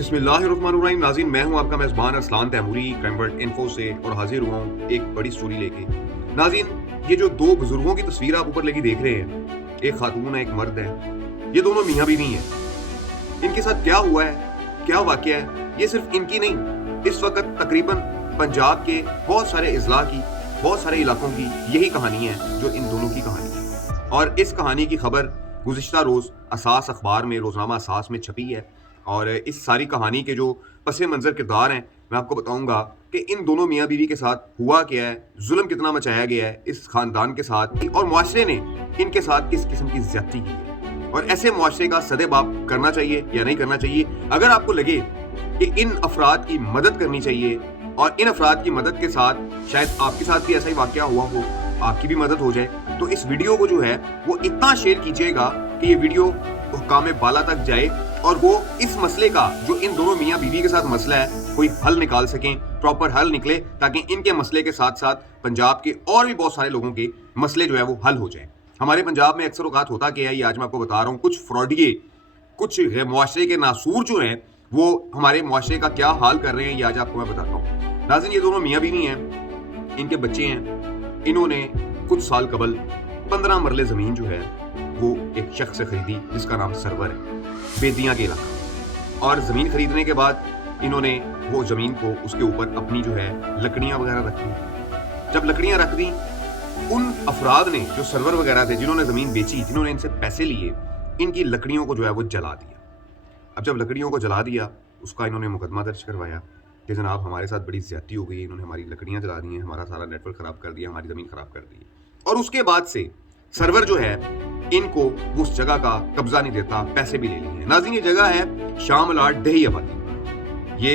बिस्मिल्लाहिर्रहमानिर्रहीम। नाज़रीन, मैं हूं आपका मेज़बान अरसलान तैमूरी क्राइम इंफो से और हाजिर हुआ हूं एक बड़ी स्टोरी लेके। नाज़रीन, ये जो दो बुजुर्गों की तस्वीर आप ऊपर लगी देख रहे हैं, एक खातून है एक मर्द है, ये दोनों मियाँ बीवी हैं। इनके साथ क्या हुआ है, क्या वाक़या है, ये सिर्फ इनकी नहीं, इस वक्त तकरीबन पंजाब के बहुत सारे अजला की, बहुत सारे इलाकों की यही कहानी है जो इन दोनों की कहानी है। और इस कहानी की खबर गुज़िश्ता रोज़ असास अखबार में, रोज़नामा असास में छपी है। और इस सारी कहानी के जो पस मंज़र किरदार हैं, मैं आपको बताऊंगा कि इन दोनों मियाँ बीवी के साथ हुआ क्या है, जुल्म कितना मचाया गया है इस खानदान के साथ, और मुआशरे ने इनके साथ किस किस्म की ज़्यादती की है, और ऐसे मुआशरे का सदेबाप करना चाहिए या नहीं करना चाहिए। अगर आपको लगे कि इन अफराद की मदद करनी चाहिए और इन अफराद की मदद के साथ शायद आपके साथ भी ऐसा ही वाक़या हुआ हो, आपकी भी मदद हो जाए, तो इस वीडियो को जो है वो इतना शेयर कीजिएगा कि ये वीडियो हुक्काम बाला तक जाए और वो इस मसले का जो इन दोनों मियाँ बीवी के साथ मसला है कोई हल निकाल सकें, प्रॉपर हल निकले, ताकि इनके मसले के साथ साथ पंजाब के और भी बहुत सारे लोगों के मसले जो है वो हल हो जाए। हमारे पंजाब में अक्सर औकात होता क्या है, ये आज मैं आपको बता रहा हूँ। कुछ फ्रॉडिये, कुछ मुआशरे के नासूर जो हैं वो हमारे मुआशरे का क्या हाल कर रहे हैं, ये आज आपको मैं बताता हूँ। नाज़रीन, ये दोनों मियाँ बीवी हैं, इनके बच्चे हैं। इन्होंने कुछ साल कबल 15 मरले ज़मीन जो है वो एक शख्स से खरीदी जिसका नाम सरवर है, बेदियाँ के इलाका। और ज़मीन खरीदने के बाद इन्होंने वो ज़मीन को उसके ऊपर अपनी जो है लकड़ियाँ वगैरह रख दी। जब लकड़ियाँ रख दी, उन अफराद ने जो सरवर वगैरह थे, जिन्होंने ज़मीन बेची, जिन्होंने इनसे पैसे लिए, इनकी लकड़ियों को जो है वो जला दिया। अब जब लकड़ियों को जला दिया, उसका इन्होंने मुकदमा दर्ज करवाया कि जनाब हमारे साथ बड़ी ज़्यादती हो गई, इन्होंने हमारी लकड़ियाँ जला दी हैं, हमारा सारा नेटवर्क ख़राब कर दिया, हमारी ज़मीन ख़राब कर दी। और उसके बाद से सरवर जो है इनको उस जगह का कब्जा नहीं देता, पैसे भी ले लिए हैं। नाज़रीन, ये जगह है शामलाट दही आबादी, ये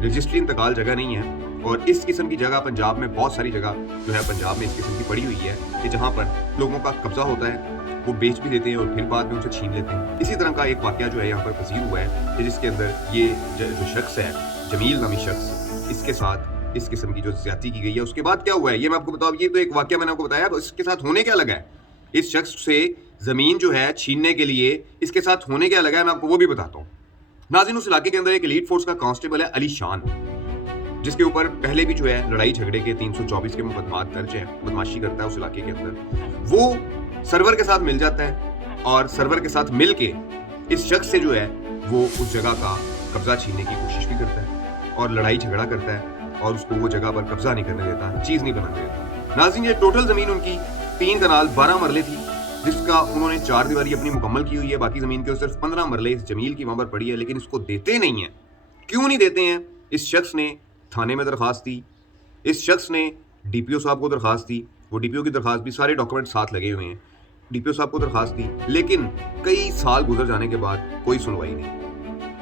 रजिस्ट्री इंतकाल जगह नहीं है। और इस किस्म की जगह पंजाब में बहुत सारी जगह जो है पंजाब में इस किस्म की पड़ी हुई है कि जहाँ पर लोगों का कब्जा होता है, वो बेच भी देते हैं और फिर बाद में उनसे छीन लेते हैं। इसी तरह का एक वाक़या जो है यहाँ पर पसीर हुआ है कि जिसके अंदर ये जो शख्स है, जमील नामी शख्स, इसके साथ इस किस्म की जो ज़्यादती की गई है। उसके बाद क्या हुआ है ये मैं आपको बताऊँ। ये तो एक वाक़या मैंने आपको बताया, इसके साथ होने क्या लगा है, इस शख्स से ज़मीन जो है छीनने के लिए इसके साथ होने क्या लगा है, मैं आपको वो भी बताता हूँ। नाज़रीन, उस इलाके के अंदर एक एलीट फोर्स का कांस्टेबल है अली शान, जिसके ऊपर पहले भी जो है लड़ाई झगड़े के 324 के मुकदमात दर्ज हैं, बदमाशी करता है उस इलाके के अंदर। वो सरवर के साथ मिल जाता है और सरवर के साथ मिल के इस शख्स से जो है वो उस जगह का कब्जा छीनने की कोशिश भी करता है और लड़ाई झगड़ा करता है और उसको वो जगह पर कब्जा नहीं करने देता, चीज़ नहीं बनाने देता। नाज़रीन, ये टोटल ज़मीन उनकी 3 कनाल 12 मरले थी, जिसका उन्होंने 4 दीवारी अपनी मुकम्मल की हुई है। बाकी ज़मीन के सिर्फ 15 मरले इस जमील की वहाँ पर पड़ी है, लेकिन इसको देते नहीं हैं। क्यों नहीं देते हैं? इस शख्स ने थाने में दरख्वास्त दी, इस शख्स ने DPO साहब को दरख्वास्त दी, वो DPO की दरख्वास्त भी, सारे डॉक्यूमेंट साथ लगे हुए हैं, DPO साहब को दरख्वास्त दी, लेकिन कई साल गुजर जाने के बाद कोई सुनवाई नहीं।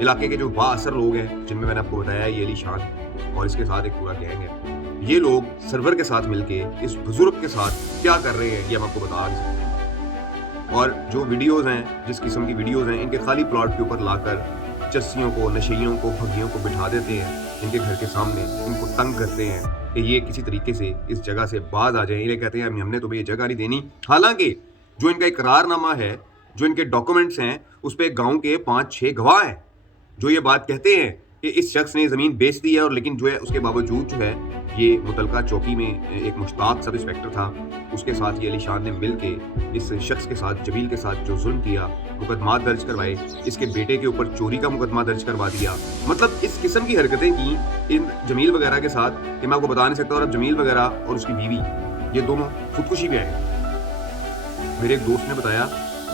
इलाके के जो बाअसर लोग हैं, जिनमें मैंने आपको बताया ये अली शान और इसके साथ एक पूरा गैंग है, ये लोग सरवर के साथ मिलके इस बुजुर्ग के साथ क्या कर रहे हैं ये हम आपको बता नहीं सकते। और जो वीडियोज़ हैं, जिस किस्म की वीडियोज़ हैं, इनके खाली प्लॉट के ऊपर लाकर चस्सियों को, नशेइयों को, भगियों को बिठा देते हैं इनके घर के सामने, इनको तंग करते हैं कि ये किसी तरीके से इस जगह से बाज आ जाए। इन्हें कहते हैं हमने तुम्हें ये जगह नहीं देनी। हालांकि जो इनका इकरारनामा है, जो इनके डॉक्यूमेंट्स हैं, उस पर गाँव के 5-6 गवाह हैं जो ये बात कहते हैं कि इस शख्स ने ज़मीन बेच दी है। और लेकिन जो है उसके बावजूद जो है ये मुतलका चौकी में एक मुश्ताक सब इंस्पेक्टर था, उसके साथ ये अली शान ने मिल के इस शख्स के साथ, जमील के साथ जो जुल्म किया, मुकदमा दर्ज करवाए, इसके बेटे के ऊपर चोरी का मुकदमा दर्ज करवा दिया। मतलब इस किस्म की हरकतें की इन जमील वगैरह के साथ कि मैं आपको बता नहीं सकता। और अब जमील वगैरह और उसकी बीवी ये दोनों खुदकुशी पे आए। मेरे एक दोस्त ने बताया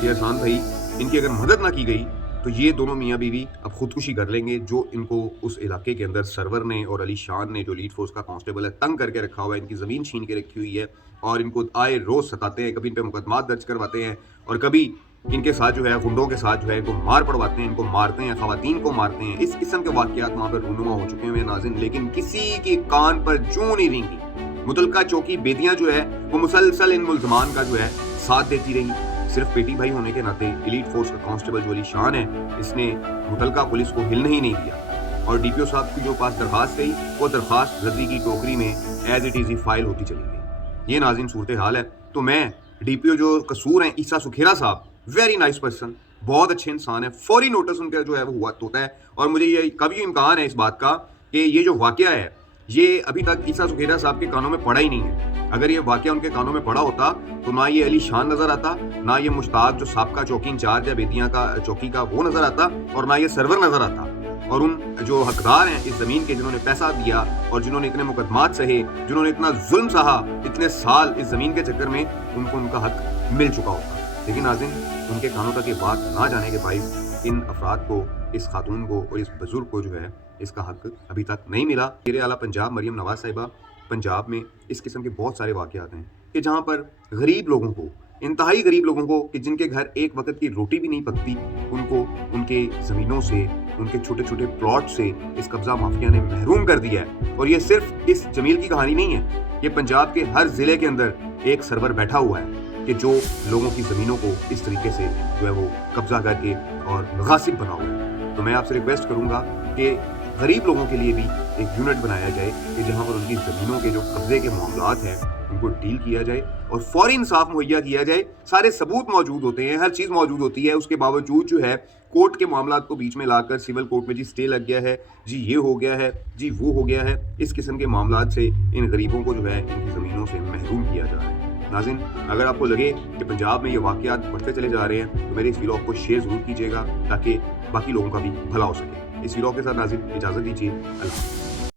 कि अरसान भाई, इनकी अगर मदद ना की गई तो ये दोनों मियाँ बीवी अब खुदकुशी कर लेंगे। जो इनको उस इलाके के अंदर सरवर ने और अली शान ने, जो लीड फोर्स का कांस्टेबल है, तंग करके रखा हुआ है, इनकी ज़मीन छीन के रखी हुई है और इनको आए रोज़ सताते हैं, कभी इन पे मुकदमा दर्ज करवाते हैं और कभी इनके साथ जो है गुंडों के साथ जो है इनको मार पड़वाते हैं, इनको मारते हैं, खवातीन को मारते हैं। इस किस्म के वाक़यात वहाँ पर रूनुमा हो चुके हैं नाज़रीन, लेकिन किसी के कान पर जूं नहीं रेंगी। मुतलका चौकी बेदियाँ जो है वो मुसलसल इन मुल्ज़मान का जो है साथ देती रही। सिर्फ पेटी भाई होने के नाते एलीट फोर्स का कांस्टेबल जो अली शान है, इसने मुतलका पुलिस को हिलने ही नहीं दिया। और DPO साहब की जो पास दरख्वास्त गई, वो दरख्वास्त रद्दी की टोकरी में एज इट इज़ ही फाइल होती चली गई। ये नाज़रीन सूरत हाल है। तो मैं DPO जो कसूर हैं, ईसा सुखेरा साहब, वेरी नाइस पर्सन, बहुत अच्छे इंसान है, फौरी नोटिस उनका जो है वो हुआ होता है। और मुझे ये कभी इम्कान है इस बात का कि ये जो वाक़या है, ये अभी तक ईसा सुखेरा साहब के कानों में पड़ा ही नहीं है। अगर ये वाक़या उनके कानों में पड़ा होता तो ना ये अली शान नज़र आता, ना ये मुश्ताक जो साबका चौकी इंचार्ज है बेतिया का चौकी का वो नज़र आता, और ना ये सरवर नज़र आता। और उन जो हकदार हैं इस ज़मीन के, जिन्होंने पैसा दिया और जिन्होंने इतने मुकदमात सहे, जिन्होंने इतना जुल्म सहा इतने साल इस ज़मीन के चक्कर में, उनको उनका हक मिल चुका होता। लेकिन नाज़रीन, उनके कानों तक ये बात ना जाने के बाइस इन अफराद को, इस खातून को और इस बुजुर्ग को जो है इसका हक अभी तक नहीं मिला। वज़ीर आला पंजाब मरियम नवाज़ साहिबा पंजाब में इस किस्म के बहुत सारे वाक़यात हैं कि जहाँ पर गरीब लोगों को, इंतहाई गरीब लोगों को, कि जिनके घर एक वक्त की रोटी भी नहीं पकती, उनको उनके ज़मीनों से, उनके छोटे छोटे प्लॉट से इस कब्ज़ा माफिया ने महरूम कर दिया है। और ये सिर्फ इस जमील की कहानी नहीं है, ये पंजाब के हर ज़िले के अंदर एक सरवर बैठा हुआ है कि जो लोगों की ज़मीनों को इस तरीके से जो है वो कब्ज़ा करके और गासिब बना हुआ है। तो मैं आपसे रिक्वेस्ट करूँगा कि गरीब लोगों के लिए भी एक यूनिट बनाया जाए कि जहाँ पर उनकी ज़मीनों के जो कब्ज़े के मामलात हैं उनको डील किया जाए और फौरी इंसाफ मुहैया किया जाए। सारे सबूत मौजूद होते हैं, हर चीज़ मौजूद होती है, उसके बावजूद जो है कोर्ट के मामलात को बीच में लाकर सिविल कोर्ट में जी स्टे लग गया है, जी ये हो गया है, जी वो हो गया है, इस किस्म के मामलात से इन गरीबों को जो है इनकी ज़मीनों से महरूम किया जा रहा है। नाज़रीन, अगर आपको लगे कि पंजाब में ये वाक़यात बढ़ते चले जा रहे हैं तो मेरे इस व्लॉग को शेयर ज़रूर कीजिएगा ताकि बाकी लोगों का भी भला हो सके। इस व्लॉग के साथ नाज़रीन इजाज़त दीजिए। अल्लाह।